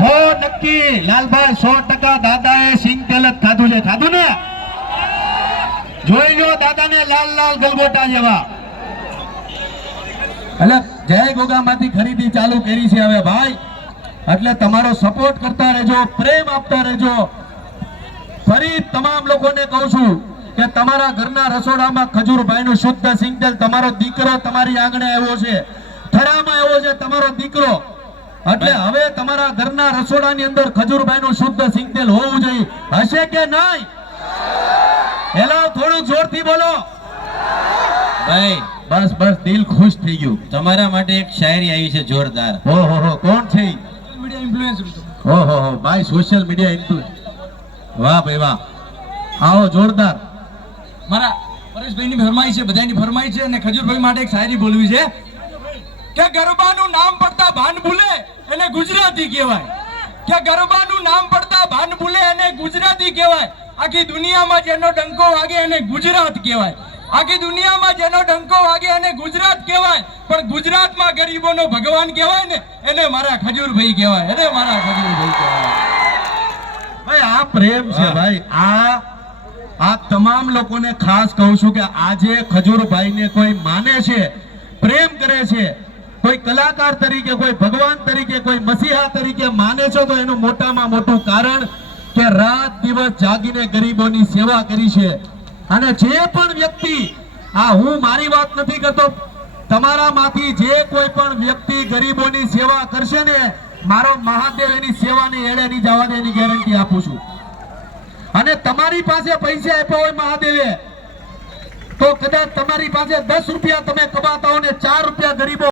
હો નક્કી લાલભાઈ 100% દાદાએ સિંગ તેલ જ ખાધું છે. ખાધું ને? જોઈ લો દાદાને લાલ લાલ ગલગોટા જેવા. એટલે જય ગોગામાંથી ખરીદી ચાલુ કરી છે હવે ભાઈ. એટલે તમારો સપોર્ટ કરતા રહેજો, પ્રેમ આપતા રહેજો. ફરી તમામ લોકોને કહું છું કે તમારા ઘરના રસોડામાં ખજૂરભાઈ નું શુદ્ધ સિંગ તેલ, તમારો દીકરો તમારી આંગણે આવ્યો છે, થરામાં આવ્યો છે તમારો દીકરો. એટલે હવે તમારા ઘરના રસોડાની અંદર ખજૂરભાઈ નું શુદ્ધ સિંગ તેલ હોવું જોઈએ. હશે કે નહીં? હેલો, થોડું જોરથી બોલો ભાઈ. બસ બસ, દિલ ખુશ થઈ ગયું. તમારા માટે એક શાયરી આવી છે જોરદાર. ઓહો, કોણ છે? Media influencer. ઓહો ભાઈ, સોશિયલ મીડિયા ઇન્ફ્લુએન્સ. વાહ ભાઈ વાહ, આવો જોરદાર. મારા પરેશભાઈની ફરમાઈ છે, બધાની ફરમાઈ છે, અને ખજૂરભાઈ માટે એક શાયરી બોલવી છે કે ગરબાનું નામ પડતા ભાન ભૂલે એને ગુજરાતી કહેવાય. કે ગરબાનું નામ પડતા ભાન ભૂલે એને ગુજરાતી કહેવાય. આખી દુનિયામાં જેનો ડંકો વાગે એને ગુજરાત કહેવાય. આખી દુનિયામાં જેનો ડંકો વાગે એને ગુજરાત કહેવાય. પણ ગુજરાતમાં ગરીબોનો ભગવાન કહેવાય ને એને મારા ખજૂરભાઈ કહેવાય. એને મારા ખજૂરભાઈ કહેવાય. ભાઈ આ પ્રેમ છે ભાઈ. આ તમામ લોકોને ખાસ કહું છું કે આજે ખજૂરભાઈને કોઈ માને છે, પ્રેમ કરે છે, કોઈ કલાકાર તરીકે, કોઈ ભગવાન તરીકે, કોઈ મસીહા તરીકે માને છે, તો એનું મોટામાં મોટું કારણ કે રાત દિવસ જાગીને ગરીબોની સેવા કરી છે. અને જે પણ વ્યક્તિ, હું મારી વાત નથી કરતો, તમારામાંથી જે કોઈ પણ વ્યક્તિ ગરીબોની સેવા કરશે ને, મારો મહાદેવ એની સેવાની એળે નહીં જવા દે, એની ગેરંટી આપું છું. અને તમારી પાસે પૈસા આપ્યા હોય મહાદેવે, તો કદાચ તમારી પાસે 10 રૂપિયા તમે કમાતા હો ને 4 રૂપિયા ગરીબો